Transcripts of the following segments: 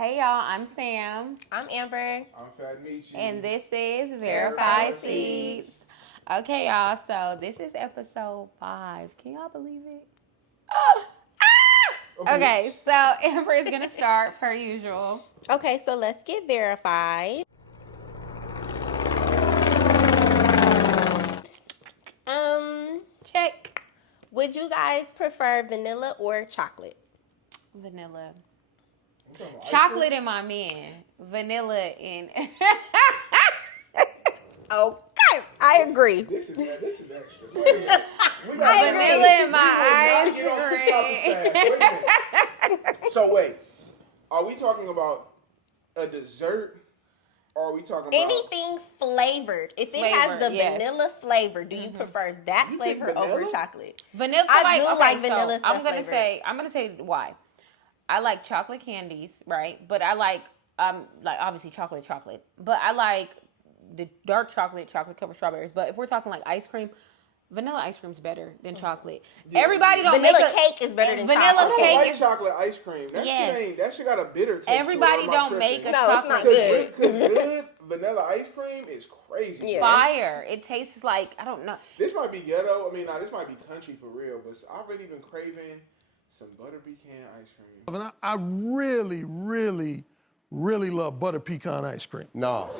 Hey y'all, I'm Sam. I'm Amber. I'm Fat Michi. And this is Verified Seeds. Okay, y'all, so this is episode 5. Can y'all believe it? Okay, so Amber is going to start per usual. Okay, so let's get verified. Check. Would you guys prefer vanilla or chocolate? Vanilla. Chocolate in my man. Vanilla in... Okay, I agree. This is extra. Vanilla in my ice cream. So wait, are we talking about a dessert? Or are we talking about anything flavored? If it has the vanilla flavor, do you prefer that flavor over chocolate? Vanilla. I do like vanilla stuff I'm gonna say why. I like chocolate candies, right? But I like obviously chocolate. But I like the dark chocolate covered strawberries. But if we're talking like ice cream, vanilla ice cream's better than chocolate. Yeah. Everybody don't vanilla make cake is better than vanilla chocolate. cake. I like chocolate ice cream. That shit got a bitter taste. Everybody don't make a chocolate. It's not good. Because good vanilla ice cream is crazy. Yeah. Fire. It tastes like, I don't know. This might be ghetto. I mean, this might be country for real. But I've really been craving some butter pecan ice cream. I really, really, really love butter pecan ice cream. No.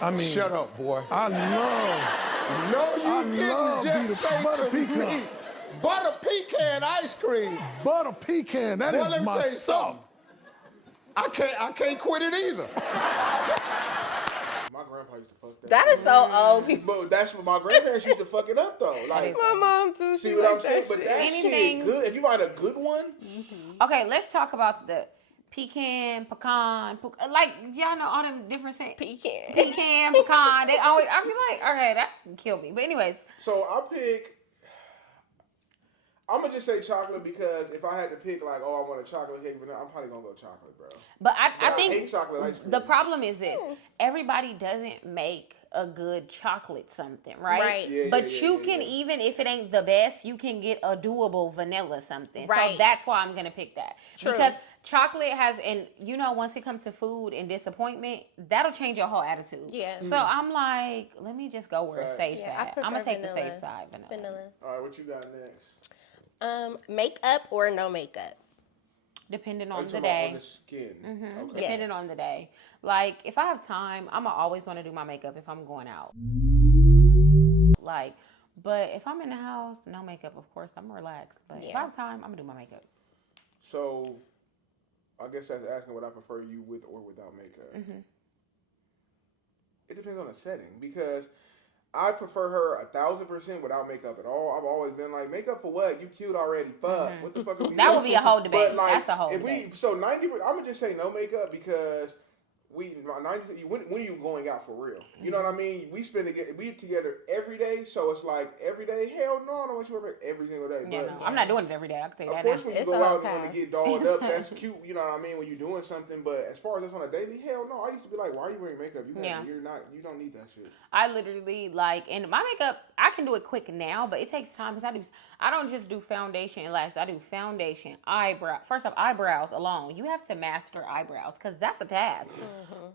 I mean, shut up, boy. I love. No, you didn't just say butter to pecan. me, butter pecan ice cream. Butter pecan, that Well, is let me my tell you stuff. something. I can't quit it either. My grandpa used to fuck that. That is so old. But that's what my grandparents used to fuck it up though. Like My mom too. See what I'm saying? But that Anything. shit good. If you find a good one. Mm-hmm. Okay, let's talk about the pecan. Like, y'all know all them different things. Pecan. They always, I be like, okay, that killed me. But anyways. So I'm going to just say chocolate because if I had to pick like, I want a chocolate cake, I'm probably going to go chocolate, bro. But I think hate chocolate ice cream. The problem is this. Everybody doesn't make a good chocolate something, right? Right. Yeah, but you can, even if it ain't the best, you can get a doable vanilla something. Right. So that's why I'm going to pick that. True. Because chocolate has, and once it comes to food and disappointment, that'll change your whole attitude. Yeah. So I'm like, let me just go where it's safe at. I'm going to take vanilla. the safe side, vanilla. All right, what you got next? Makeup or no makeup? Depending on the On day. the skin. Mm-hmm. Okay. Depending on the day. Like, if I have time, I'm going to always want to do my makeup if I'm going out. Like, but if I'm in the house, no makeup, of course, I'm relaxed. But if I have time, I'm going to do my makeup. So, I guess that's asking what I prefer you with or without makeup. Mm-hmm. It depends on the setting because I prefer her 1,000% without makeup at all. I've always been like, makeup for what? You cute already. Fuck. What the fuck are we That doing? would be a whole debate. But like, that's the whole debate. So 90%, I'm going to just say no makeup because when are you going out for real? You know what I mean? We together every day, so it's like every day. Hell no, I don't want you to wear every single day. Yeah, but, no, I'm not doing it every day. I can tell you that. Of course, when you go out time. and get dolled up, that's cute. You know what I mean? When you're doing something, but as far as that's on a daily, hell no. I used to be like, why are you wearing makeup? You don't need that shit. I literally and my makeup, I can do it quick now, but it takes time because I don't just do foundation and lashes. I do foundation, eyebrow. First off, eyebrows alone. You have to master eyebrows because that's a task.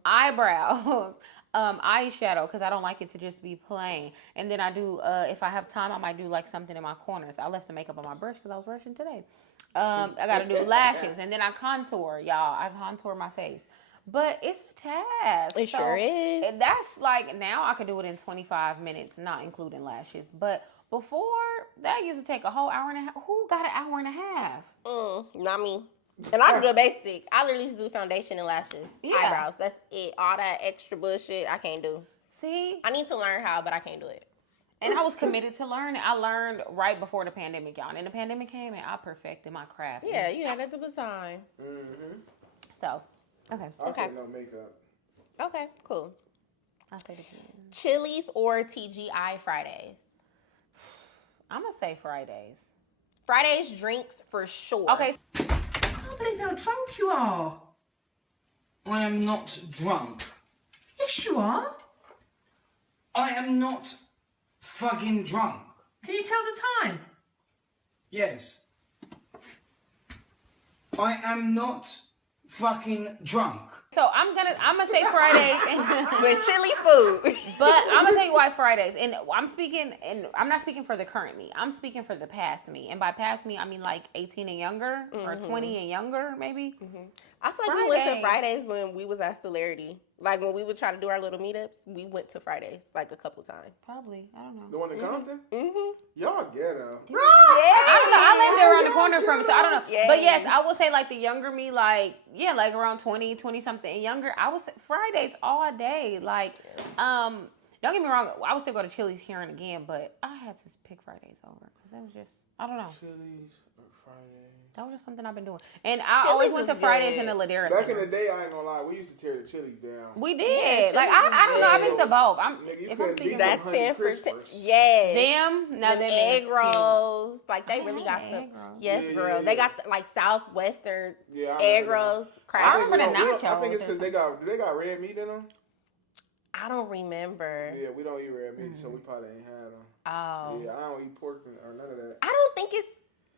Eyebrows, eyeshadow because I don't like it to just be plain. And then I do, if I have time, I might do like something in my corners. I left some makeup on my brush because I was rushing today. I got to do lashes and then I contour, y'all. I contour my face. But it's a task. It sure is. And that's like, now I could do it in 25 minutes, not including lashes. But before, that used to take a whole hour and a half. Who got an hour and a half? Not me. And I do the basic. I literally just do foundation and lashes, eyebrows. That's it. All that extra bullshit, I can't do. See? I need to learn how, but I can't do it. And I was committed to learn. I learned right before the pandemic, y'all. And the pandemic came and I perfected my craft. Yeah, you had that the time. Mm-hmm. So, okay. I'll say no makeup. Okay, cool. I'll say it again. Chili's or TGI Fridays? I'm going to say Fridays. Fridays drinks for sure. Okay. I can't believe how drunk you are. I am not drunk. Yes, you are. I am not fucking drunk. Can you tell the time? Yes. I am not fucking drunk. So I'm gonna say Fridays, With chili food. but I'm gonna tell you why Fridays. And I'm not speaking for the current me. I'm speaking for the past me. And by past me, I mean like 18 and younger, or 20 and younger, maybe. I feel like we went to Fridays when we was at Celerity. Like when we would try to do our little meetups, we went to Fridays like a couple times. Probably, I don't know. The one in Compton? Mm-hmm. Y'all ghetto. Yeah. I don't know. I lived around the corner from it, so I don't know. Yeah. But yes, I will say like the younger me, like around 20 something and younger. I would say Fridays all day. Like, don't get me wrong. I would still go to Chili's here and again, but I had to pick Fridays over because it was just I don't know. Chili's or Fridays. That was just something I've been doing, and I always went to Fridays in the Ladera. Back in the day, I ain't gonna lie, we used to tear the Chili's down. We did. Yeah, like I don't know. I've been to both. Nigga, If I'm speaking that That 10 10 for for 10. Yes. them, now Them them egg niggas rolls. Like they I really had got egg some. rolls. Yes, Yeah, girl. yeah, They yeah. got like Southwestern Yeah, I egg remember that. rolls. I Crap. remember the I think it's nachos because they got red meat in them. I don't remember. Yeah, we don't eat red meat, so we probably ain't had them. Oh. Yeah, I don't eat pork or none of that. I don't think it's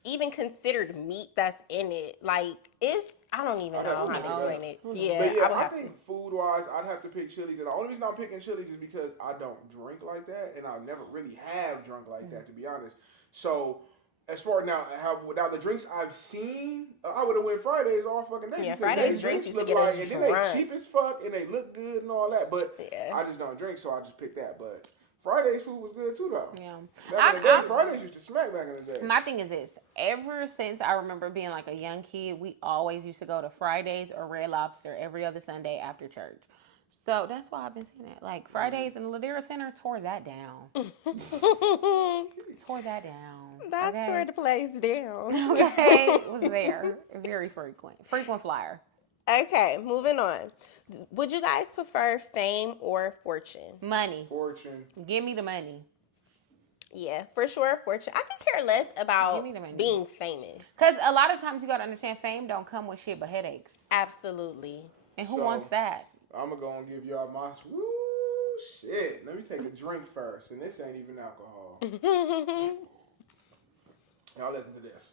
even considered meat that's in it. Like it's. I don't even know how to explain it. Yeah, But yeah, I would I have think food wise, I'd have to pick Chili's, and the only reason I'm picking Chili's is because I don't drink like that, and I never really have drunk like that, to be honest. So as far now the drinks I've seen, I would have went Fridays all fucking day. Yeah, because Fridays they drinks used to look get us like, and then they drunk. cheap as fuck, and they look good and all that. But Yeah. I just don't drink, so I just picked that. But Fridays food was good too, though. Yeah. Back in the day, Fridays used to smack back in the day. My thing is this: ever since I remember being like a young kid, we always used to go to Fridays or Red Lobster every other Sunday after church. So that's why I've been seeing it. Like Fridays in the Ladera Center tore that down. Tore that down. That's okay? where the place down. Okay, it was there. Very frequent flyer. Okay, moving on. Would you guys prefer fame or fortune? Money. Fortune. Give me the money. Yeah, for sure, fortune. I could care less about Give me the money. being famous. Because a lot of times you got to understand fame don't come with shit but headaches. Absolutely. And who So- wants that? I'm gonna go and give y'all my shit. Let me take a drink first, and this ain't even alcohol. Y'all listen to this.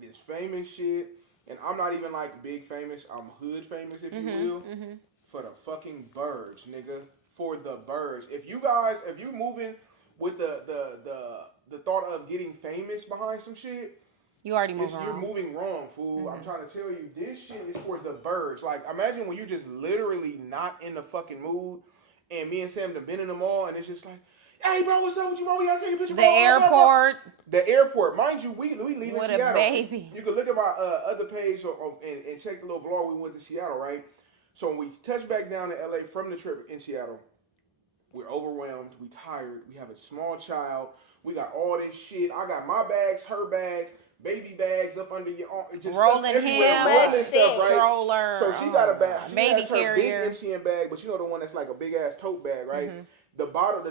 This famous shit, and I'm not even like big famous. I'm hood famous, if you will, for the fucking birds, nigga. For the birds. If you moving with the thought of getting famous behind some shit, You already moved you're on. moving wrong, fool. I'm trying to tell you, this shit is for the birds. Like, imagine when you just literally not in the fucking mood, and me and Sam have been in the mall, and it's just like, hey, bro, what's up with you, bro? We gotta take a picture. The bro. airport. The airport. Mind you, we leave With in a Seattle. baby. You can look at my other page and check the little vlog we went to Seattle, right? So when we touch back down to LA from the trip in Seattle, we're overwhelmed, we tired, we have a small child, we got all this shit. I got my bags, her bags, baby bags up under your arm, just Rolling stuff everywhere, him. rolling stuff, right? Stroller. So she got a bag. She baby has her carrier. big MCM bag, but you know the one that's like a big ass tote bag, right? The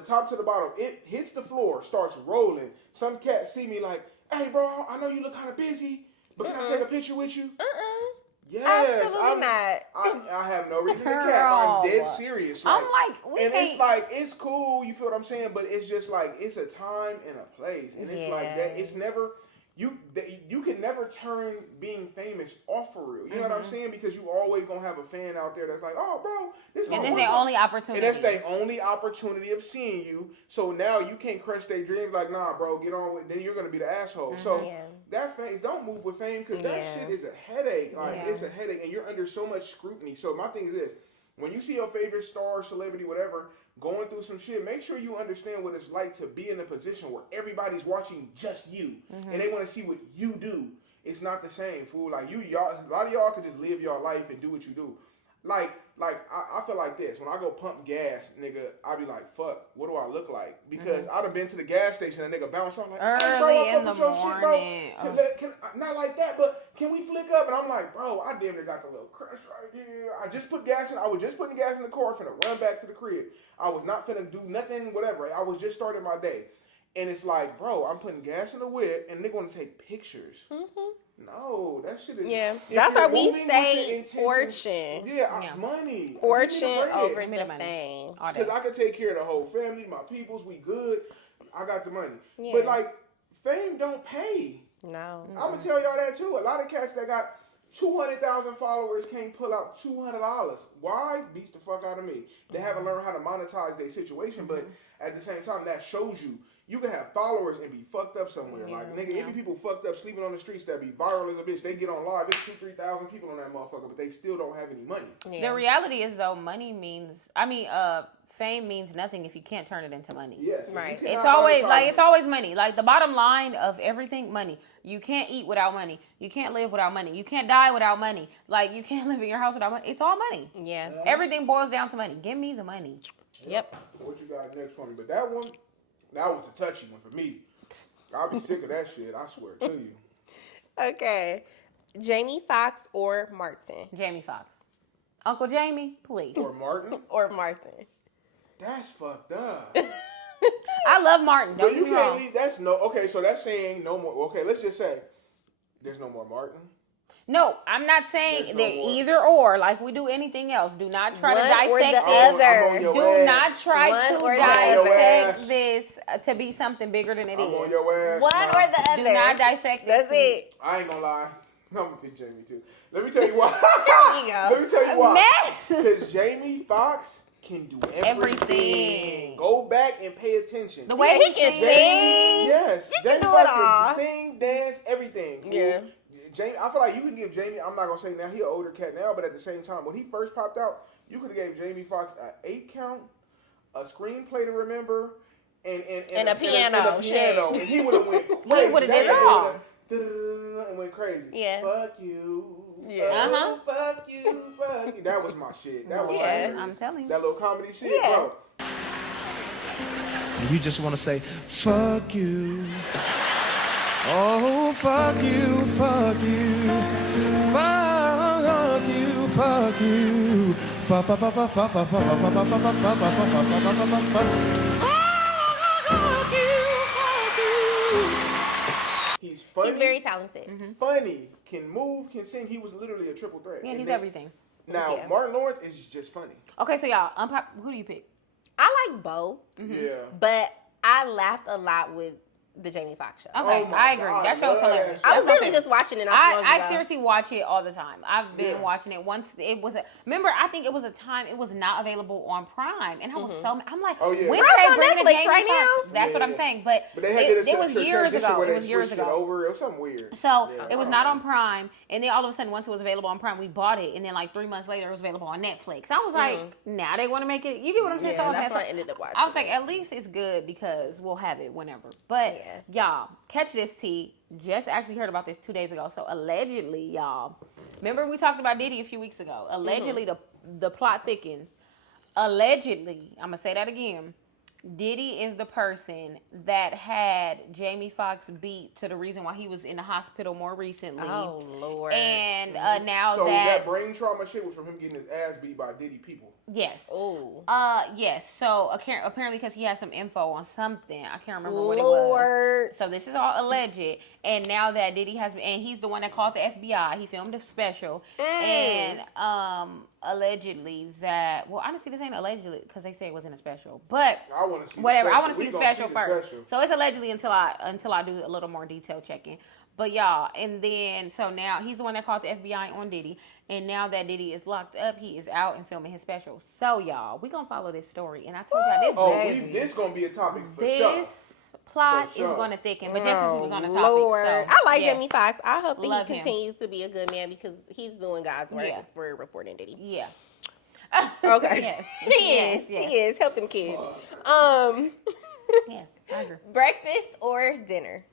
top to the bottom, it hits the floor, starts rolling. Some cats see me like, hey, bro, I know you look kind of busy, but can I take a picture with you? Yes, Absolutely not. I have no reason to cap. Girl. I'm dead serious. I'm like, we and can't. it's like, it's cool, you feel what I'm saying? But it's just like, it's a time and a place. And it's like that. It's never, you can never turn being famous off for real. You know what I'm saying? Because you always gonna have a fan out there that's like, oh, bro, this is my And this one their time. only opportunity. And that's their only opportunity of seeing you. So now you can't crush their dreams like, nah, bro, get on with it. Then you're going to be the asshole. So that fame, don't move with fame because that shit is a headache. Like, it's a headache and you're under so much scrutiny. So my thing is this. When you see your favorite star, celebrity, whatever, going through some shit, make sure you understand what it's like to be in a position where everybody's watching just you. And they want to see what you do. It's not the same, fool. Like, y'all, a lot of y'all can just live your life and do what you do. Like I feel like this. When I go pump gas, nigga, I be like, fuck, what do I look like? Because I done been to the gas station and a nigga bounce off like, hey, bro, Early I in fuck the with your shit, bro. morning. Not like that, but can we flick up? And I'm like, bro, I damn near got the little crush right here. I just put gas in. I was just putting gas in the car, finna run back to the crib. I was not finna do nothing, whatever. I was just starting my day. And it's like, bro, I'm putting gas in the whip and nigga want to take pictures. No, that shit is. Yeah, if that's you're why we moving with the say intention- fortune. Yeah, money. Fortune over Give me the the money. fame. All day. Because I can take care of the whole family, my peoples, we good. I got the money. Yeah. But like, fame don't pay. No. I'm gonna tell y'all that too. A lot of cats that got 200,000 followers can't pull out $200. Why? Beats the fuck out of me. They haven't learned how to monetize their situation, but at the same time, that shows you can have followers and be fucked up somewhere. Like, nigga, it be people fucked up sleeping on the streets that be viral as a bitch. They get on live, it's 2,000-3,000 people on that motherfucker, but they still don't have any money. The reality is, though, fame means nothing if you can't turn it into money. Yes. Right. It's always money. Like, the bottom line of everything, money. You can't eat without money. You can't live without money. You can't die without money. Like, you can't live in your house without money. It's all money. Yeah. Everything boils down to money. Give me the money. Yep. So what you got next for me? But that was a touchy one for me. I'll be sick of that shit, I swear to you. Okay. Jamie Foxx or Martin? Jamie Foxx. Uncle Jamie, please. Or Martin? Or Martin. That's fucked up. I love Martin. No, Don't you get me can't wrong. leave. Okay, so that's saying no more. Okay, let's just say there's no more Martin. No, I'm not saying There's no they're more. either or. Like we do anything else. Do not try to One or dissect the it. other. I'm on your Do ass. not try One to or the dissect other. this to be something bigger than it I'm on is. your ass. One nah. or the other. Do not dissect this. That's it. I ain't gonna lie. I'm gonna pick Jamie too. Let me tell you why. There you go. Let me tell you why. Mess. Because Jamie Foxx can do everything. Go back and pay attention. The way Yeah, he can sings. sing. Yes, He can Jamie do it Foxx all. can sing, dance, everything. Fool. Yeah. Jamie, I feel like you can give Jamie. I'm not gonna say now he an older cat now, but at the same time, when he first popped out, you could have gave Jamie Foxx an 8 count, a screenplay to remember, and a piano, and a piano, and he would have went crazy. He would've did it That all. man would've and went crazy. Yeah. Fuck you. Yeah. Uh-huh. Fuck you. Fuck you. That was my shit. That was Yeah, hilarious. I'm telling you. That little comedy shit, Yeah. bro. And you just want to say, fuck you. Oh, fuck you, fuck you. Fuck you, fuck you. Fuck, fuck, fuck, fuck, fuck, fuck, fuck, fuck, fuck, fuck, fuck, fuck, fuck, fuck, fuck you. He's funny. He's very talented. funny, can move, can sing. He was literally a triple threat. Yeah, And he's then- everything. Now, Yeah. Martin Lawrence is just funny. Okay, so y'all, who do you pick? I like both, Yeah. but I laughed a lot with the Jamie Foxx show. Okay, Oh my I agree. God, That show's love hilarious. that I was That's literally okay. just watching it. Not too long I ago. seriously watch it all the time. I've been Yeah. watching it once. It was remember, I think it was a time it was not available on Prime, and I was I'm like, Oh, yeah. when Prime's are on they bringing Netflix Jamie right Foxx? now? That's Yeah, what I'm yeah. saying. But But they had to it was years ago. where It they was years switched it ago. over. It was something weird. So Yeah, it was I not don't on Prime, and then all of a sudden, once it was available on Prime, we bought it, and then like 3 months later, it was available on Netflix. I was like, now they want to make it. You get what I'm saying? Yeah, So I was that's mad. why I ended up watching. I was like, it. at least it's good because we'll have it whenever. But y'all, catch this tea. Just actually heard about this 2 days ago. So allegedly, y'all, remember we talked about Diddy a few weeks ago. Allegedly, the plot thickens. Allegedly, I'm gonna say that again. Diddy is the person that had Jamie Foxx beat to the reason why he was in the hospital more recently. Oh Lord. And now So that that brain trauma shit was from him getting his ass beat by Diddy people. yes. Oh Yes. So apparently, because he had some info on something, I can't remember what it was. Lord. So this is all alleged, and now that Diddy has, and he's the one that called the FBI. He filmed a special, and allegedly that. Well, honestly, this ain't allegedly because they say it wasn't a special, but I want to see whatever. The I special. want to We see the gonna special the first. special. So it's allegedly until I do a little more detailed checking. But y'all, and then so now he's the one that called the FBI on Diddy, and now that Diddy is locked up, he is out and filming his special. So y'all, we gonna follow this story, and I told y'all this. Oh, this gonna be a topic for sure. This plot For sure. is gonna thicken, but just as we was on the topic, Lord. so, I like yeah. Jamie Foxx. I hope that Love he him. continues to be a good man because he's doing God's work Yeah. for reporting Diddy. Yeah. Okay. Yes. He Yes. is. He is. Help them kids. Yes. I agree. Breakfast or dinner?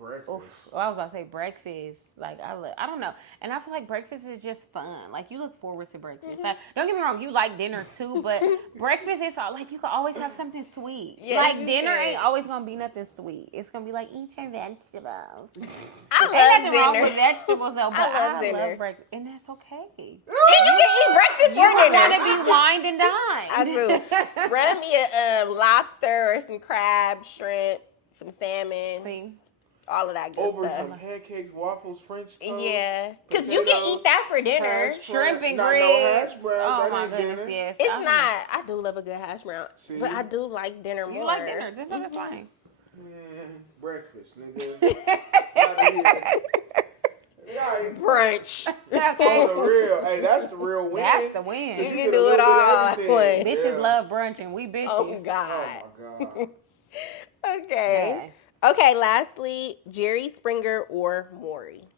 Breakfast. Oof. Well, I was about to say breakfast. Like I don't know, and I feel like breakfast is just fun. Like you look forward to breakfast. Like, don't get me wrong, you like dinner too, but breakfast is all like you can always have something sweet. Yes, like you dinner can. ain't always gonna be nothing sweet. It's gonna be like eat your vegetables. I Ain't love nothing wrong dinner. with vegetables though, but I love I dinner. love breakfast, and that's okay. And you can eat breakfast You for dinner. want to be wined and dined. I do. Run me a lobster or some crab, shrimp, some salmon, See, all of that good Over stuff. some pancakes, waffles, French toast. Yeah, because you can eat that for dinner. hash shrimp and Not grits. no hash browns, Oh that my ain't goodness, dinner. yes. It's I- not. I do love a good hash brown, See? but I do like dinner more. You like dinner? That's fine. Man, breakfast, nigga. Outta here. Brunch. Okay. On the real, hey, that's the real win. That's the win. You can get a do little it bit of all. everything. Win. Bitches love brunch and we bitches. Oh God. Oh my god. Okay. Okay. Lastly, Jerry Springer or Maury.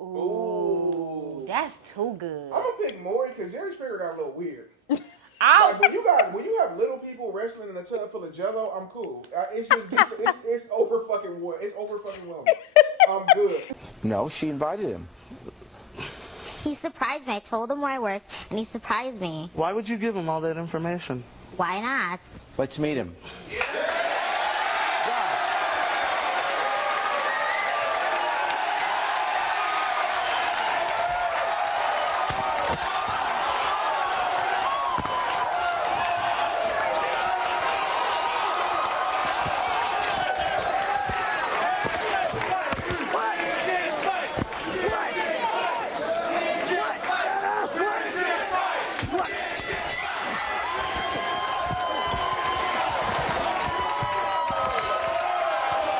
Ooh, that's too good. I'm gonna pick Maury because Jerry Springer got a little weird. I'll, Like when you have little people wrestling in a tub full of Jello, I'm cool. It's just it's over fucking what? It's over fucking well. I'm good. No, she invited him. He surprised me. I told him where I worked, and he surprised me. Why would you give him all that information? Why not? Let's meet him.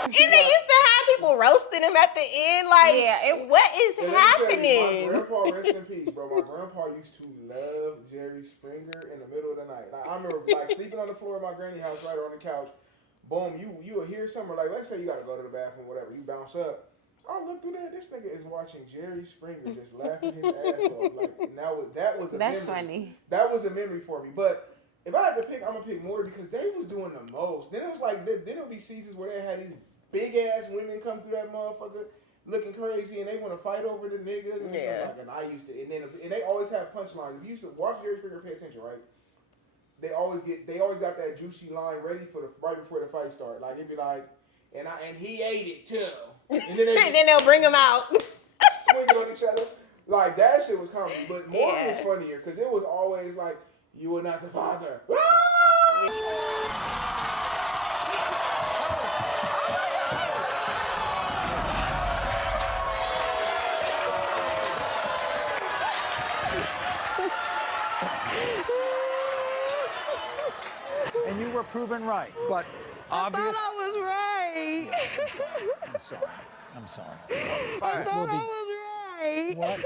And they used to have people roasting him at the end. Like, what is happening? My grandpa, rest in peace, bro. My grandpa used to love Jerry Springer in the middle of the night. Like, I remember like sleeping on the floor of my granny house, right on the couch. Boom, you will hear something like, let's say you gotta go to the bathroom, whatever. You bounce up. I look through there. This nigga is watching Jerry Springer just laughing his ass off. Like, and that was a that's memory. funny. That was a memory for me. But if I had to pick, I'm gonna pick Maury because they was doing the most. Then it was like then it would be seasons where they had these big ass women come through that motherfucker looking crazy and they want to fight over the niggas. And like, and I used to, and they always have punchlines. If you used to watch Jerry Springer, pay attention, right? They always got that juicy line ready for right before the fight start. Like it'd be like, and he ate it too. And then, and then they'll bring him out. swinging on each other. Like that shit was comedy. But Maury is funnier because it was always like, you are not the father. And you were proven right, but obviously. I thought I was right. I'm sorry. I'm sorry. I thought I was right. What?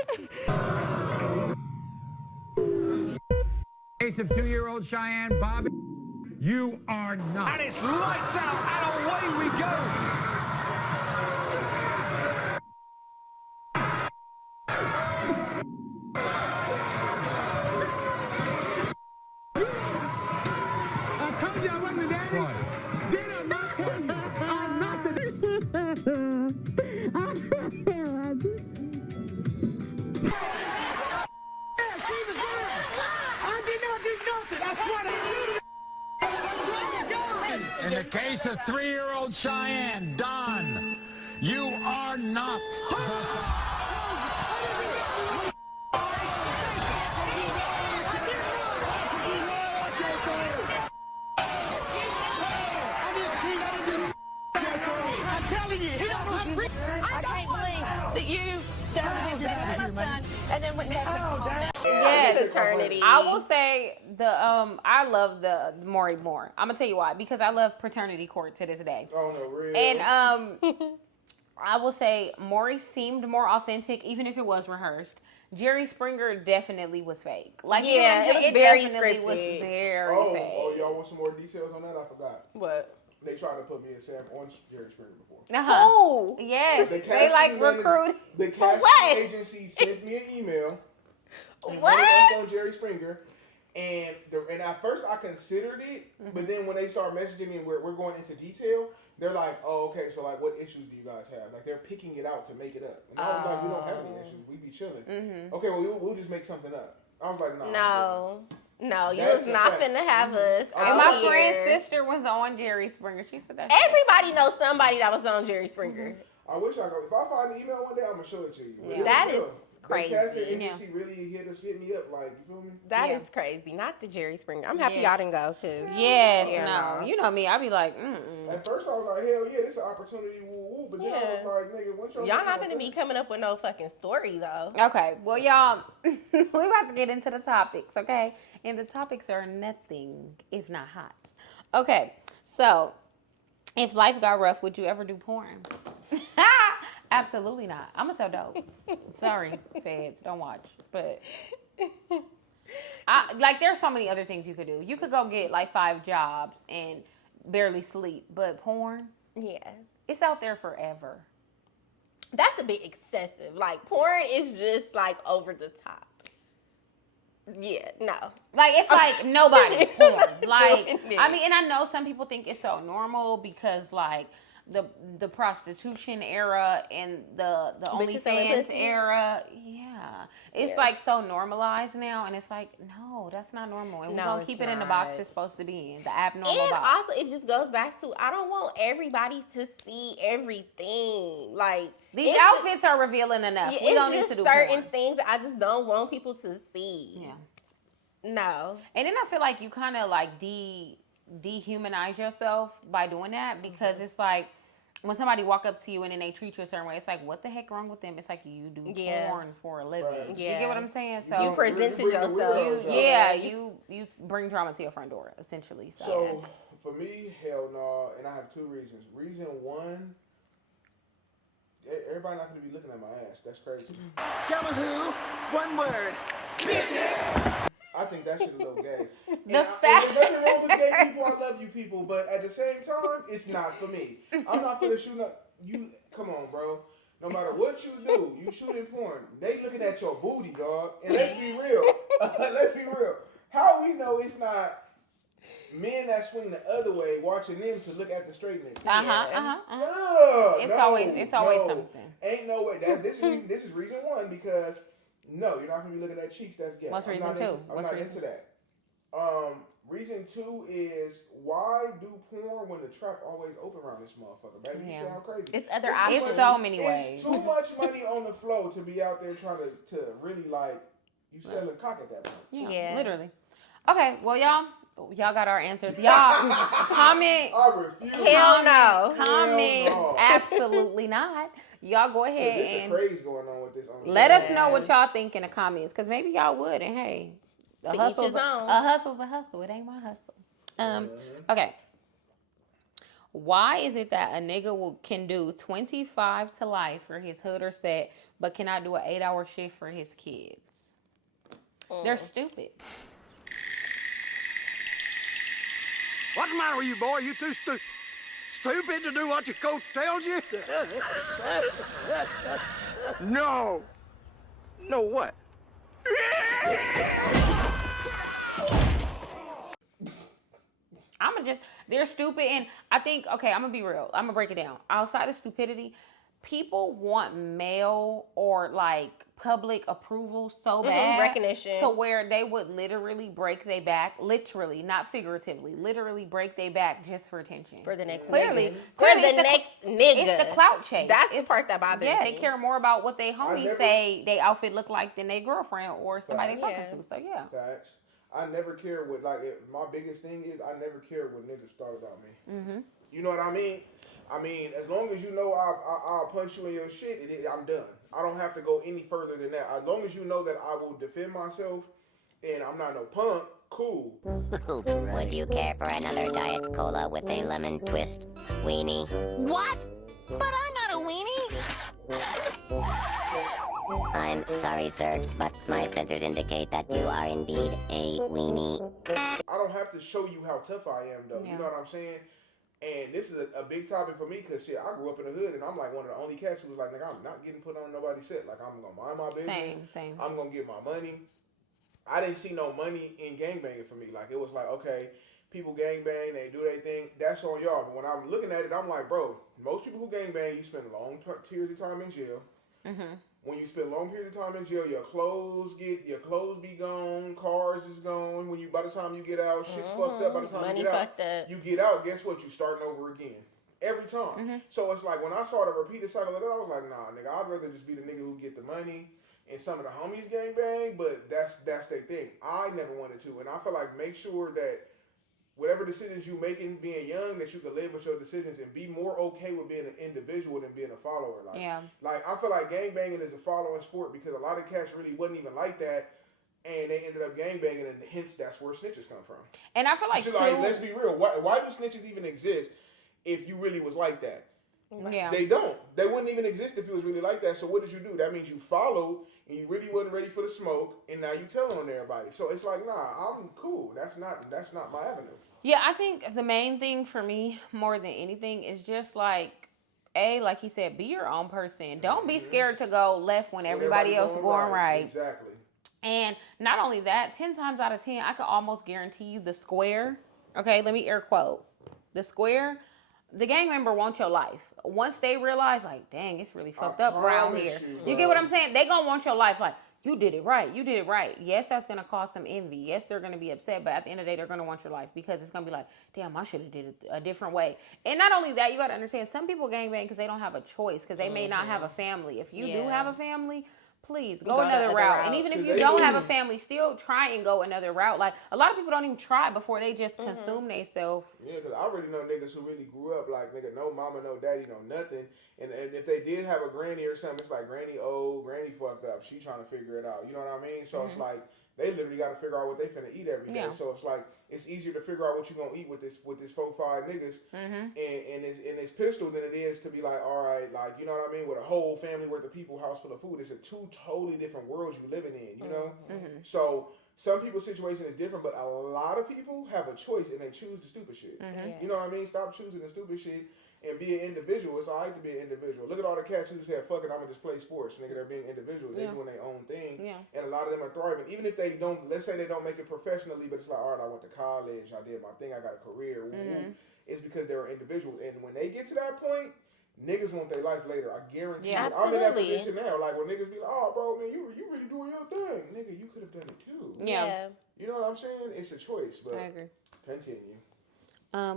Case of 2-year-old Cheyenne, Bobby, you are not. And it's lights out and away we go. I told you I wasn't a daddy. What? Did I not tell you? I'm not the... In the case of 3-year-old Cheyenne, Don, you are not. I'm telling you, I can't believe that you done my son and then went back to Yes, paternity. I will say I love the Maury more. I'm gonna tell you why. Because I love paternity court to this day. Oh no, real. And I will say Maury seemed more authentic, even if it was rehearsed. Jerry Springer definitely was fake. Like Yeah, it was very scripted. Oh, y'all want some more details on that? I forgot. What? They tried to put me and Sam on Jerry Springer before. Oh, Yes, The they like casting recruit. The what? casting agency sent me an email. And What? wanted us on Jerry Springer. And at first I considered it, but then when they start messaging me and we're going into detail, they're like, oh, okay, so like what issues do you guys have? Like they're picking it out to make it up. And I was like, we don't have any issues. We be chilling. Okay, well we'll just make something up. I was like, nah. No, you That's was a not fact. finna have us. And my friend's sister was on Jerry Springer. She said that. Everybody knows somebody that was on Jerry Springer. I wish I could. If I find the email one day, I'm gonna show it to you. Yeah. That is The crazy. casting agency really hit me up. Like, you feel me? That is crazy. Not the Jerry Springer. I'm happy Yes. y'all didn't go. Cause Yes, Yeah. no. You know me. I be like, At first I was like, hell yeah, this is an opportunity, woo woo. But then I was like, nigga, once y'all not gonna be coming up with no fucking story though. Okay, well, y'all, we about to get into the topics, okay? And the topics are nothing if not hot. Okay, so if life got rough, would you ever do porn? Absolutely not. I'm gonna sell dope. Sorry, feds, don't watch. But there's so many other things you could do. You could go get like 5 jobs and barely sleep, but porn, it's out there forever. That's a bit excessive. Like, porn is just like over the top. Yeah, no. Like, it's like nobody porn. Like, I mean, and I know some people think it's so normal because like the prostitution era and the OnlyFans era, it's like so normalized now, and it's like, no, that's not normal, and we're gonna keep it in the box it's supposed to be in, the abnormal box. And also, it just goes back to, I don't want everybody to see everything. Like, these outfits are revealing enough. We don't need to do certain porn. things that I just don't want people to see. Yeah. No. And then I feel like you kind of like dehumanize yourself by doing that, because it's like, when somebody walk up to you and then they treat you a certain way, it's like, what the heck wrong with them? It's like, you do porn for a living. Right. You get what I'm saying? So you presented yourself. You bring drama to your front door, essentially. So for me, hell no, and I have 2 reasons. Reason 1, everybody not gonna be looking at my ass. That's crazy. Tell me who? One word. Bitches. I think that shit a little gay. There's nothing wrong with gay people. I love you people, but at the same time, it's not for me. I'm not gonna shoot up. You come on, bro. No matter what you do, you shooting porn. They looking at your booty, dog. And let's be real. Let's be real. How we know it's not men that swing the other way, watching them to look at the straight nigga? It's always something. Ain't no way. This is reason 1, because no, you're not gonna be looking at cheeks. That's gay. What's reason 2? I'm not into that. Reason 2 is, why do porn when the trap always open around this motherfucker? Baby, you sound crazy. It's other options. It's so many ways. It's too much money on the flow to be out there trying to really like, you selling cock at that point. Yeah, literally. Okay, well, y'all got our answers. Y'all comment. I refuse. Hell no. Comment. Absolutely not. Y'all go ahead and there's a craze going on with this. Let us know what y'all think in the comments, because maybe y'all would. And hey, a hustle's a hustle. It ain't my hustle. Okay. Why is it that a nigga can do 25 to life for his hood or set, but cannot do an 8-hour shift for his kids? They're stupid. What's the matter with you, boy? You too stupid to do what your coach tells you? No. No what? They're stupid, and I think, okay, I'm gonna be real. I'm gonna break it down. Outside of stupidity, people want male or like public approval so bad, recognition, to where they would literally break their back, literally, not figuratively, literally break their back just for attention. For the next clearly, nigga. Next nigga. It's the clout chase. That's the part that bothers me. Yeah, they care more about what they homies say they outfit look like than their girlfriend or somebody they talking to. So yeah. Facts. I never care what, like, my biggest thing is, I never care what niggas thought about me. You know what I mean? I mean, as long as you know I'll punch you in your shit, I'm done. I don't have to go any further than that. As long as you know that I will defend myself and I'm not no punk, cool. Would you care for another Diet Cola with a lemon twist, weenie? What? But I'm not a weenie. I'm sorry, sir, but my sensors indicate that you are indeed a weenie. I don't have to show you how tough I am, though. Yeah. You know what I'm saying? And this is a big topic for me, because shit, I grew up in the hood, and I'm like one of the only cats who was like, nigga, I'm not getting put on nobody's set. Like, I'm gonna mind my business. Same. I'm gonna get my money. I didn't see no money in gangbanging for me. Like, it was like, okay, people gangbang, they do their thing. That's on y'all. But when I'm looking at it, I'm like, bro, most people who gangbang, you spend long periods of time in jail. When you spend long periods of time in jail, your clothes be gone, cars is gone. When by the time you get out, shit's fucked up. By the time you get out, guess what? You starting over again every time. So it's like, when I saw the repeated cycle of that, I was like, nah, nigga, I'd rather just be the nigga who get the money. And some of the homies gangbang, but that's their thing. I never wanted to, and I feel like, make sure that whatever decisions you making being young, that you can live with your decisions and be more okay with being an individual than being a follower. Like, like, I feel like gangbanging is a following sport, because a lot of cats really wasn't even like that, and they ended up gangbanging, and hence that's where snitches come from. And I feel like, like, let's be real. Why do snitches even exist if you really was like that? Yeah. They don't. They wouldn't even exist if it was really like that. So what did you do? That means you followed and you really wasn't ready for the smoke, and now you telling on everybody. So it's like, nah, I'm cool. That's not my avenue. Yeah, I think the main thing for me, more than anything, is just like, like he said, be your own person. Don't be scared to go left when everybody else is going right. Exactly. And not only that, 10 times out of 10, I can almost guarantee you the square. Okay, let me air quote. The square, the gang member wants your life. Once they realize, like, dang, it's really fucked up around here. You get what I'm saying? They gonna want your life. Like, you did it right. You did it right. Yes, that's gonna cause some envy. Yes, they're gonna be upset. But at the end of the day, they're gonna want your life because it's gonna be like, damn, I should have did it a different way. And not only that, you gotta understand, some people gangbang because they don't have a choice because they may not have a family. If you do have a family, please go another route. And even if you don't have a family, still try and go another route. Like, a lot of people don't even try before they just consume themselves. Yeah, because I already know niggas who really grew up like, nigga, no mama, no daddy, no nothing. And if they did have a granny or something, it's like, granny old, granny fucked up. She trying to figure it out. You know what I mean? So it's like, they literally got to figure out what they finna eat every day. So it's like, it's easier to figure out what you gonna eat with this 4-5 niggas and it's pistol than it is to be like, all right, like, you know what I mean, with a whole family worth of people, house full of food. It's a two totally different worlds you living in, you know. So some people's situation is different, but a lot of people have a choice and they choose the stupid shit. You know what I mean? Stop choosing the stupid shit and be an individual. It's alright to be an individual. Look at all the cats who just said, fuck it, I'm gonna just play sports. Nigga, they're being individuals. They're doing their own thing. And a lot of them are thriving. Even if they don't, let's say they don't make it professionally, but it's like, alright, I went to college, I did my thing, I got a career. It's because they're individuals. And when they get to that point, niggas want their life later. I guarantee you. I'm in that position now. Like, when niggas be like, oh, bro, man, you really doing your thing. Nigga, you could have done it too. Yeah. You know what I'm saying? It's a choice, but I agree. Continue.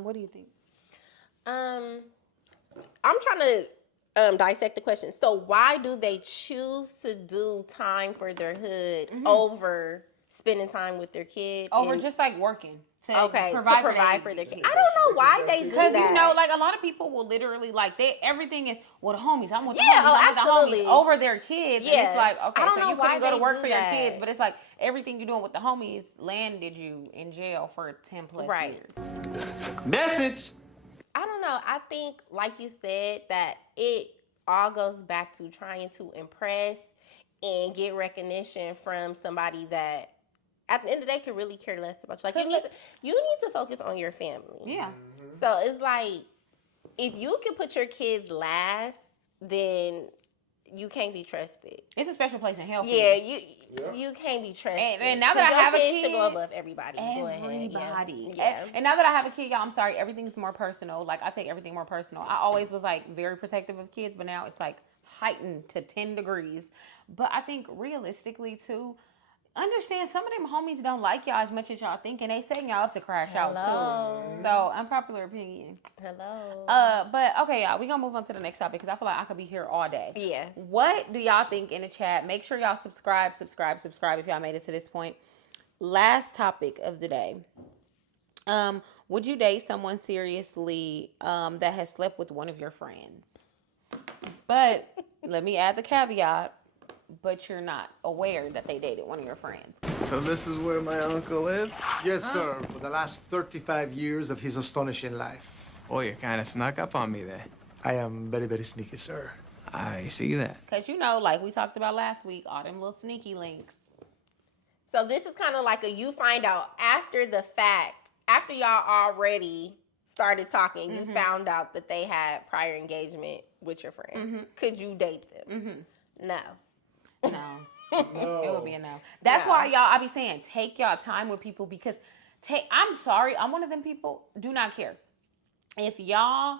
What do you think? I'm trying to dissect the question. So why do they choose to do time for their hood over spending time with their kid? Over just like working. To provide for their kid. I don't know why they do that. Because, you know, like, a lot of people will literally, like, everything is, well, the homies, I'm with the homies over their kids. And it's like, okay, so you couldn't go to work for your that. kids, but it's like, everything you're doing with the homies landed you in jail for 10 plus years. Message! I don't know. I think, like you said, that it all goes back to trying to impress and get recognition from somebody that, at the end of the day, can really care less about you. Like, you need to focus on your family. Yeah. So it's like, if you can put your kids last, then you can't be trusted. It's a special place in hell for you can't be trusted. And now that I have a kid, should go above everybody. And now that I have a kid, y'all, I'm sorry, everything's more personal. Like, I take everything more personal. I always was, like, very protective of kids, but now it's, like, heightened to 10 degrees. But I think realistically, too, understand some of them homies don't like y'all as much as y'all think, and they setting y'all up to crash out too. So, unpopular opinion. But okay, y'all, we gonna move on to the next topic because I feel like I could be here all day. Yeah. What do y'all think in the chat? Make sure y'all subscribe if y'all made it to this point. Last topic of the day. Would you date someone seriously that has slept with one of your friends? But let me add the caveat. But you're not aware that they dated one of your friends. So this is where my uncle lives? Yes, sir. For the last 35 years of his astonishing life. Boy, you kind of snuck up on me there. I am very, very sneaky, sir. I see that. Because, you know, like we talked about last week, all them little sneaky links. So this is kind of like you find out after the fact, after y'all already started talking, you found out that they had prior engagement with your friend. Could you date them? No. No. It would be a no. That's why, y'all, I be saying, take y'all time with people because I'm sorry, I'm one of them people, do not care. If y'all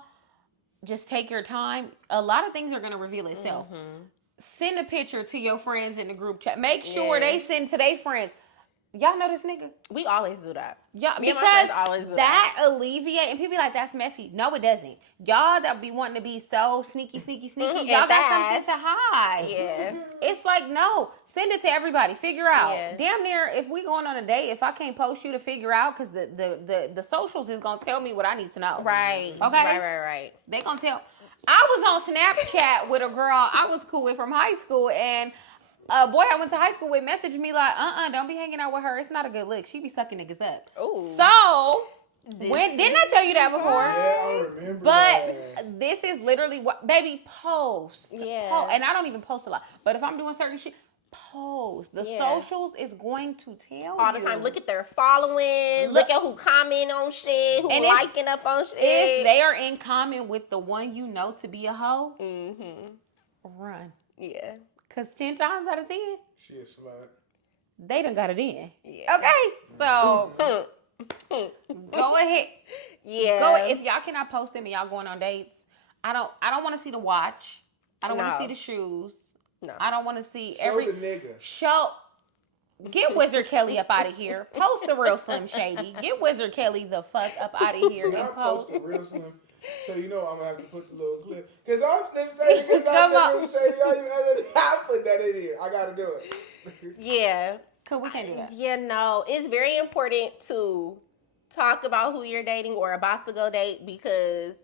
just take your time, a lot of things are going to reveal itself. Send a picture to your friends in the group chat. Make sure they send to their friends. Y'all know this nigga? We always do that. Yeah, Me and my friends because always do that alleviate, and people be like, that's messy. No, it doesn't. Y'all that be wanting to be so sneaky, y'all got something to hide. Yeah. It's like, no, send it to everybody. Figure out. Yeah. Damn near, if we going on a date, if I can't post you to figure out, because the socials is going to tell me what I need to know. Right. Okay? Right. They going to tell. I was on Snapchat with a girl I was cool with from high school, and a boy I went to high school with messaged me like, don't be hanging out with her. It's not a good look. She be sucking niggas up. Ooh. So, When didn't I tell you that before? Yeah, I remember. But this is literally what baby post. Yeah. And I don't even post a lot. But if I'm doing certain shit, post. The socials is going to tell all the time. Look at their following. Look at who comment on shit. Who and liking up on shit. If they are in common with the one you know to be a hoe, run. Yeah. Cause 10 times out of 10, she a slut. They done got it in. Yeah. Okay, so go ahead. Yeah. Go if y'all cannot post them and y'all going on dates. I don't want to see the watch. I don't want to see the shoes. No. I don't want to see Show the nigga. Get Wizard Kelly up out of here. Post the real Slim Shady. Get Wizard Kelly the fuck up out of here and post. The real Slim. So you know I'm gonna have to put the little clip because I'm Slim Shady. Because Come I'm Slim Shady. I put that in here. I gotta do it. Yeah. Cause we can't do that. Yeah, no. It's very important to talk about who you're dating or about to go date because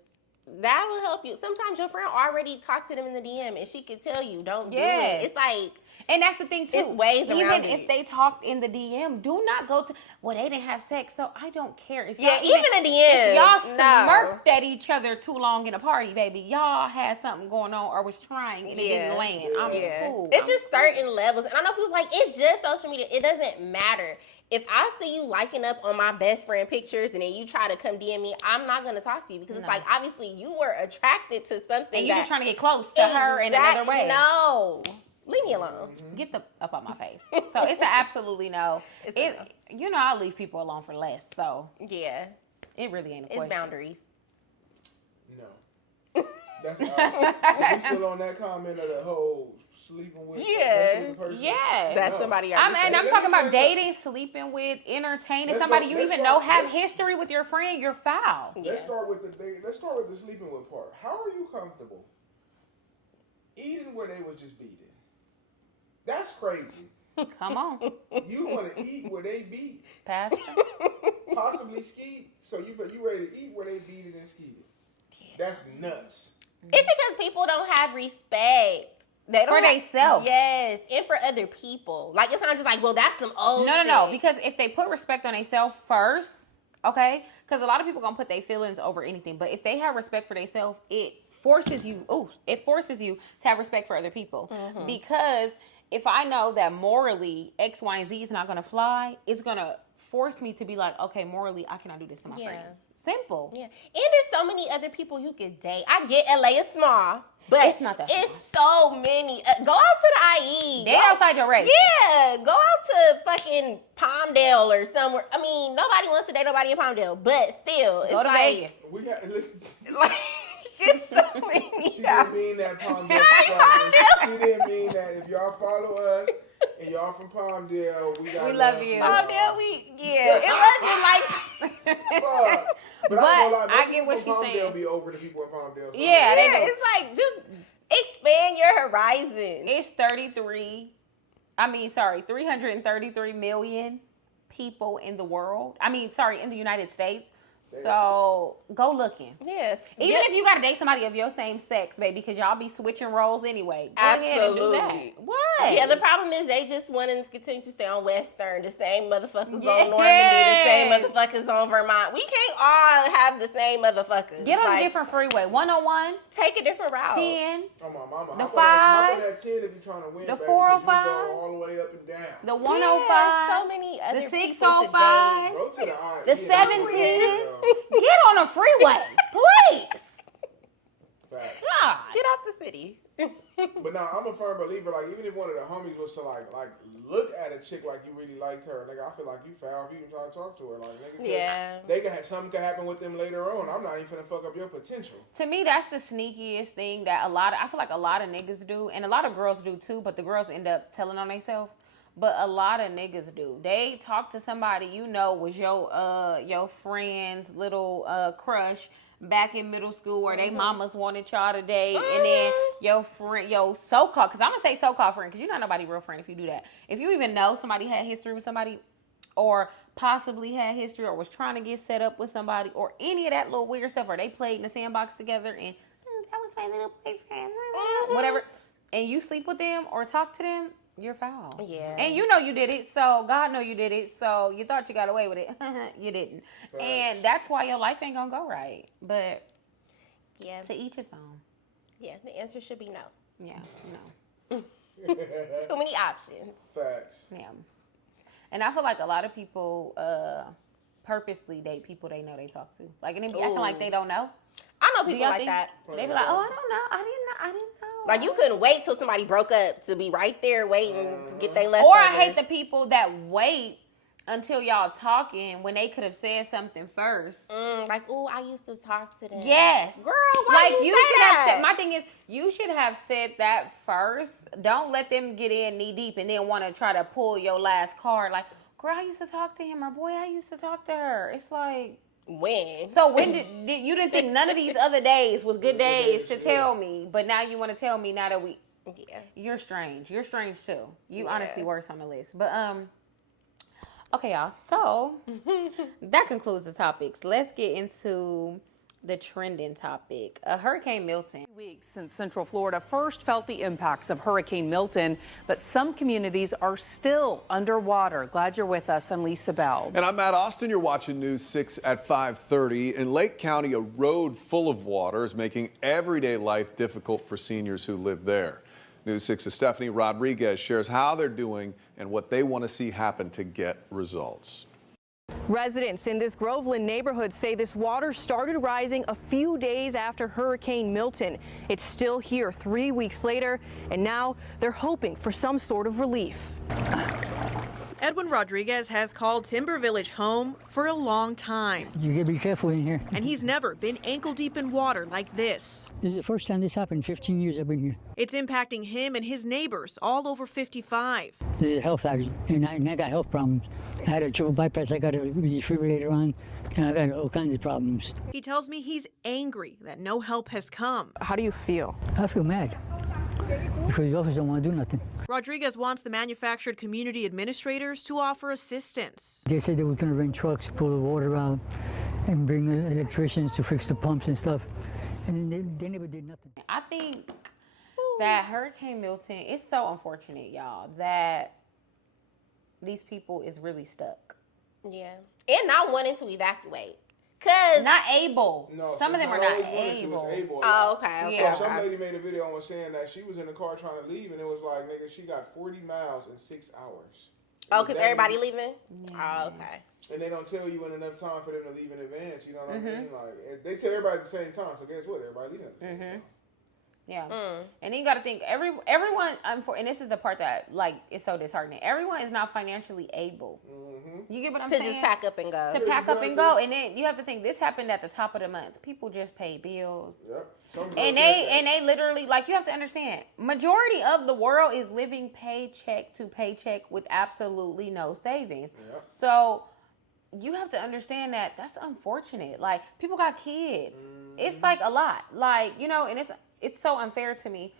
that will help you. Sometimes your friend already talked to them in the DM and she can tell you, don't do it. It's like, and that's the thing too. It's ways around Even it. if they talked in the DM, do not go to. Well, they didn't have sex, so I don't care. If yeah, y'all even in the DM, if y'all smirked at each other too long in a party, baby, y'all had something going on or was trying and it didn't land. I'm cool. It's just certain levels, and I know people like it's just social media. It doesn't matter. If I see you liking up on my best friend pictures and then you try to come DM me, I'm not going to talk to you because it's like, obviously, you were attracted to something. And you're just trying to get close to her in another way. No. Leave me alone. Get the up on my face. So it's an absolutely no. You know, I'll leave people alone for less. So yeah, it really ain't a question. It's boundaries. No. That's so we still on that comment of the whole sleeping with. That's somebody. I'm talking about dating, sleeping with, entertaining somebody you even know have history with your friend. You're foul. Let's start with the sleeping with part. How are you comfortable eating where they was just beating? That's crazy. Come on. You want to eat where they beat. Pastor. Possibly ski. So you ready to eat where they beat it and ski it. That's nuts. It's because people don't have respect. They don't for themselves. Yes, and for other people. Like, it's not just like, well, that's some old shit. No. Because if they put respect on themselves first, okay? Because a lot of people going to put their feelings over anything. But if they have respect for themselves, it forces you to have respect for other people. Because if I know that morally X, Y, and Z is not going to fly, it's going to force me to be like, okay, morally, I cannot do this to my friends. Simple. Yeah. And there's so many other people you could date. I get LA is small, but it's not that it's so many. Go out to the IE. Date outside your race. Yeah. Go out to fucking Palmdale or somewhere. I mean, nobody wants to date nobody in Palmdale, but still. Go to Vegas. We got to listen. Like, it's so many. She didn't mean that Palmdale. She didn't mean that. If y'all follow us and y'all from Palmdale, we love you. Palmdale, it love you like. But I get what she's saying. saying. Be over the people in Palmdale. So Yeah, it's like just expand your horizon. It's 333 million people in the world. In the United States. So go looking. Yes. Even if you gotta date somebody of your same sex, baby, because y'all be switching roles anyway. Go ahead and do that. What? Yeah, the problem is they just want to continue to stay on Western. The same motherfuckers on Normandy, the same motherfuckers on Vermont. We can't all have the same motherfuckers. Get on a different freeway. 101. Take a different route. 10. Oh my mama. The 5. Hop on that 10 if you're trying to win. The baby, 405. You go all the way up and down. The 105. Yeah, so many other the 605. Go to the 17. Get on a freeway, please. God. Get out the city. But now I'm a firm believer. Like, even if one of the homies was to like look at a chick like you really liked her, nigga, I feel like you foul if you even try to talk to her. Like, nigga, they can have something could happen with them later on. I'm not even finna fuck up your potential. To me, that's the sneakiest thing that I feel like a lot of niggas do, and a lot of girls do too. But the girls end up telling on themselves. But a lot of niggas do. They talk to somebody was your friend's little crush back in middle school, where they mamas wanted y'all to date, and then your so-called, because I'm gonna say so-called friend, because you're not nobody's real friend if you do that. If you even know somebody had history with somebody, or possibly had history, or was trying to get set up with somebody, or any of that little weird stuff, or they played in the sandbox together, and that was my little boyfriend, whatever, and you sleep with them or talk to them. you're foul. Yeah. And you know you did it, so God know you did it, so you thought you got away with it. You didn't. Right. And that's why your life ain't gonna go right. But Yeah. to each his own. Yeah, the answer should be no. Yeah, no. Too many options. Facts. Yeah. And I feel like a lot of people purposely date people they know they talk to. Like, and they be acting like they don't know. I know Do people y'all like think- that. They be like, oh, I don't know. I didn't know. Like, you couldn't wait till somebody broke up to be right there waiting to get their Or leftovers. I hate the people that wait until y'all talking when they could have said something first. Like, oh, I used to talk to them. Yes. Girl, why like you should say have that? said, my thing is, you should have said that first. Don't let them get in knee deep and then want to try to pull your last card. Like, girl, I used to talk to him, or boy, I used to talk to her. It's like, when? So when did you didn't think none of these other days was good days to tell me, but now you want to tell me now that we. Yeah. You're strange. You're strange too. You Yeah. honestly worse on the list. But okay, y'all. So that concludes the topics. Let's get into the trending topic. Hurricane Milton. Weeks since Central Florida first felt the impacts of Hurricane Milton, but some communities are still underwater. Glad you're with us. I'm Lisa Bell. And I'm Matt Austin. You're watching News 6 at 5:30. In Lake County, a road full of water is making everyday life difficult for seniors who live there. News 6's Stephanie Rodriguez shares how they're doing and what they want to see happen to get results. Residents in this Groveland neighborhood say this water started rising a few days after Hurricane Milton. It's still here 3 weeks later, and now they're hoping for some sort of relief. Edwin Rodriguez has called Timber Village home for a long time, You gotta be careful in here. and he's never been ankle deep in water like this. This is the first time this happened in 15 years I've been here. It's impacting him and his neighbors all over 55. This is a health hazard, and I got health problems. I had a triple bypass, I got a defibrillator on, and I got all kinds of problems. He tells me he's angry that no help has come. How do you feel? I feel mad because the officers don't want to do nothing. Rodriguez wants the manufactured community administrators to offer assistance. They said they were going to rent trucks, pull the water out, and bring electricians to fix the pumps and stuff, and then they never did nothing. I think that Hurricane Milton, it's so unfortunate, y'all, that these people is really stuck. Yeah. And not wanting to evacuate. Cause not able. No, some of them are not able. able. Oh, okay. Yeah. So some lady made a video and was saying that she was in the car trying to leave, and it was like, nigga, she got 40 miles in 6 hours. Oh, because everybody leaving? Oh, okay. And they don't tell you in enough time for them to leave in advance. You know what I mean? Like, they tell everybody at the same time. So guess what? Everybody leaving at the same time. Yeah. And then you got to think everyone, and this is the part that like is so disheartening. Everyone is not financially able. You get what I'm saying? To just pack up and go. To pack up and go, and then you have to think this happened at the top of the month. People just pay bills. Yep. And they literally, like, you have to understand, majority of the world is living paycheck to paycheck with absolutely no savings. Yep. So you have to understand that that's unfortunate. Like, people got kids. It's like a lot. Like, you know, and it's so unfair to me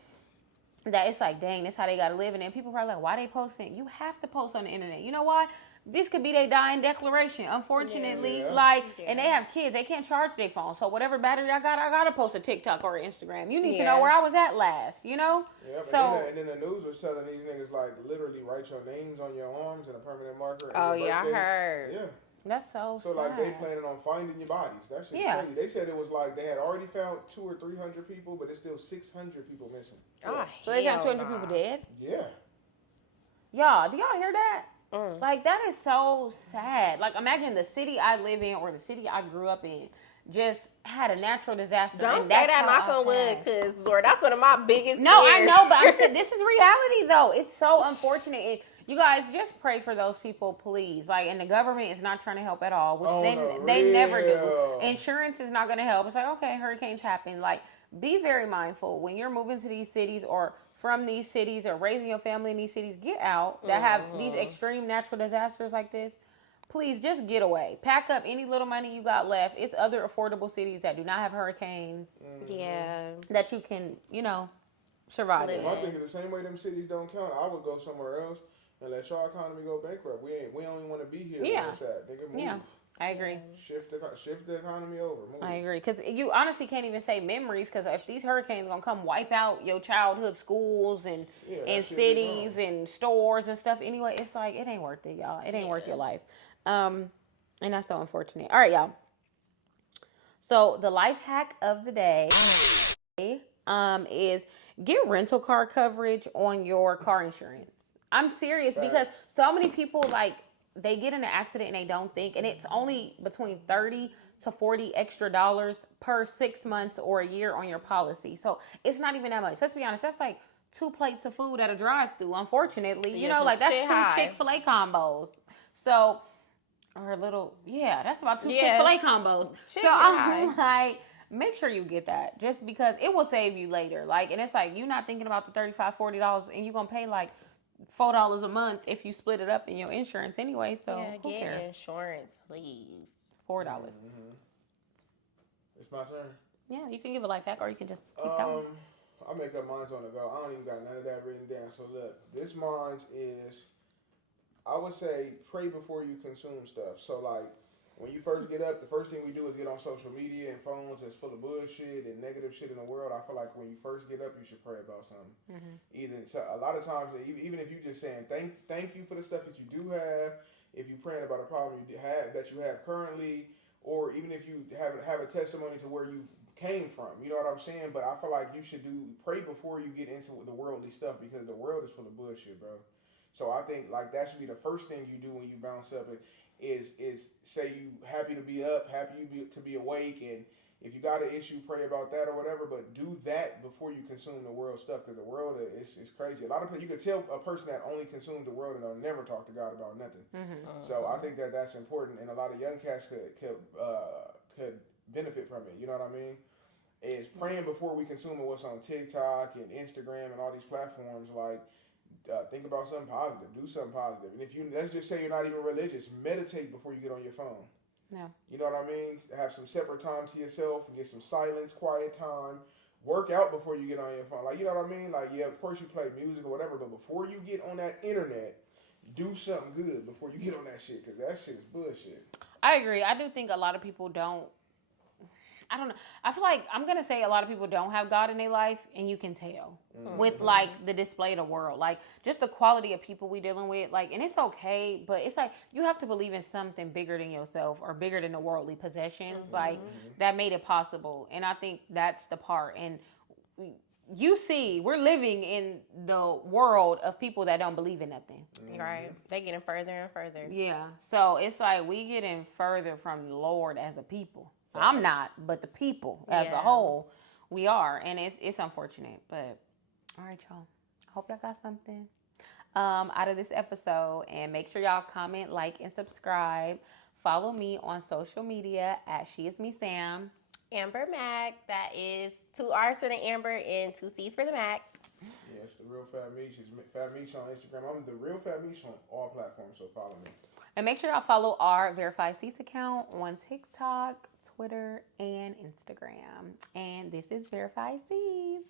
that it's like, dang, that's how they got to live. And then people are like, why they posting? You have to post on the internet. You know why? This could be their dying declaration. Unfortunately, and they have kids. They can't charge their phone. So whatever battery I got to post a TikTok or Instagram. You need to know where I was at last, you know? Yep. So, and then the news was telling these niggas, like, literally write your names on your arms and a permanent marker. Oh, yeah, I heard. Yeah. That's so sad. So, like, they planning on finding your bodies. That shit's crazy. They said it was like they had already found 200 or 300 people, but it's still 600 people missing. Oh, so they got 200 people dead? Yeah. Y'all, do y'all hear that? Like, that is so sad. Like, imagine the city I live in or the city I grew up in just had a natural disaster. Don't say that, knock on wood, because, Lord, that's one of my biggest No, I fears. know, but I'm saying this is reality, though. It's so unfortunate. You guys just pray for those people, please. Like, and the government is not trying to help at all, which they never do. Insurance is not going to help. It's like, okay, hurricanes happen. Like, be very mindful when you're moving to these cities or from these cities or raising your family in these cities. Get out that have these extreme natural disasters like this. Please just get away. Pack up any little money you got left. It's other affordable cities that do not have hurricanes. Yeah. That you can, you know, survive in. My thing is the same way them cities don't count. I would go somewhere else and let y'all economy go bankrupt. We don't even want to be here. Yeah. Nigga, move. Yeah. I agree. Shift the economy over. Move. I agree. Because you honestly can't even say memories, because if these hurricanes are going to come wipe out your childhood schools and cities and stores and stuff anyway, it's like, it ain't worth it, y'all. It ain't worth your life. And that's so unfortunate. All right, y'all. So the life hack of the day is get rental car coverage on your car insurance. I'm serious, because so many people, like, they get in an accident and they don't think, and it's only between $30 to $40 extra per 6 months or a year on your policy. So it's not even that much. Let's be honest, that's like 2 plates of food at a drive-through, unfortunately. You know, like, that's 2 Chick-fil-A combos. So, or a little, that's about 2 Chick-fil-A combos. So I'm like, make sure you get that, just because it will save you later. Like, and it's like, you're not thinking about the $35, $40, and you're going to pay like $4 a month if you split it up in your insurance anyway. So who get cares? insurance, please. $4. It's my turn. Yeah, you can give a life hack, or you can just keep going. I make up mine's on the go. I don't even got none of that written down. So look, this mine's is, I would say, pray before you consume stuff. So like, when you first get up, the first thing we do is get on social media and phones that's full of bullshit and negative shit in the world. I feel like when you first get up, you should pray about something. So a lot of times, even if you just saying thank you for the stuff that you do have, if you're praying about a problem you have currently, or even if you have a testimony to where you came from, you know what I'm saying? But I feel like you should pray before you get into the worldly stuff, because the world is full of bullshit, bro. So I think like that should be the first thing you do when you bounce up. Is say you happy to be up, to be awake, and if you got an issue, pray about that or whatever. But do that before you consume the world stuff, because the world is crazy. A lot of people, you could tell a person that only consumes the world and they'll never talk to God about nothing. So I think that's important, and a lot of young cats could benefit from it. You know what I mean? Is praying before we consume what's on TikTok and Instagram and all these platforms, like. Think about something positive. Do something positive. And if let's just say you're not even religious, meditate before you get on your phone. Yeah. You know what I mean? Have some separate time to yourself. Get some silence, quiet time. Work out before you get on your phone. Like, you know what I mean? Like, yeah, of course you play music or whatever, but before you get on that internet, do something good before you get on that shit, because that shit is bullshit. I agree. I do think a lot of people don't. I don't know. I feel like I'm going to say a lot of people don't have God in their life, and you can tell with like the display of the world, like just the quality of people we dealing with. Like, and it's okay, but it's like you have to believe in something bigger than yourself or bigger than the worldly possessions, like that made it possible. And I think that's the part. And you see, we're living in the world of people that don't believe in nothing. Right. They getting further and further. Yeah. So it's like we getting further from the Lord as a people. I'm not, but the people as a whole, we are. And it's unfortunate. But, all right, y'all. I hope y'all got something out of this episode. And make sure y'all comment, like, and subscribe. Follow me on social media at SheIsMeSam. Amber Mac. That is 2 R's for the Amber and 2 C's for the Mac. Yeah, it's the Real Fat Meech. It's Fat Meech on Instagram. I'm the Real Fat Meech on all platforms, so follow me. And make sure y'all follow our Verified Seats account on TikTok, Twitter, and Instagram. And this is Verified Seats.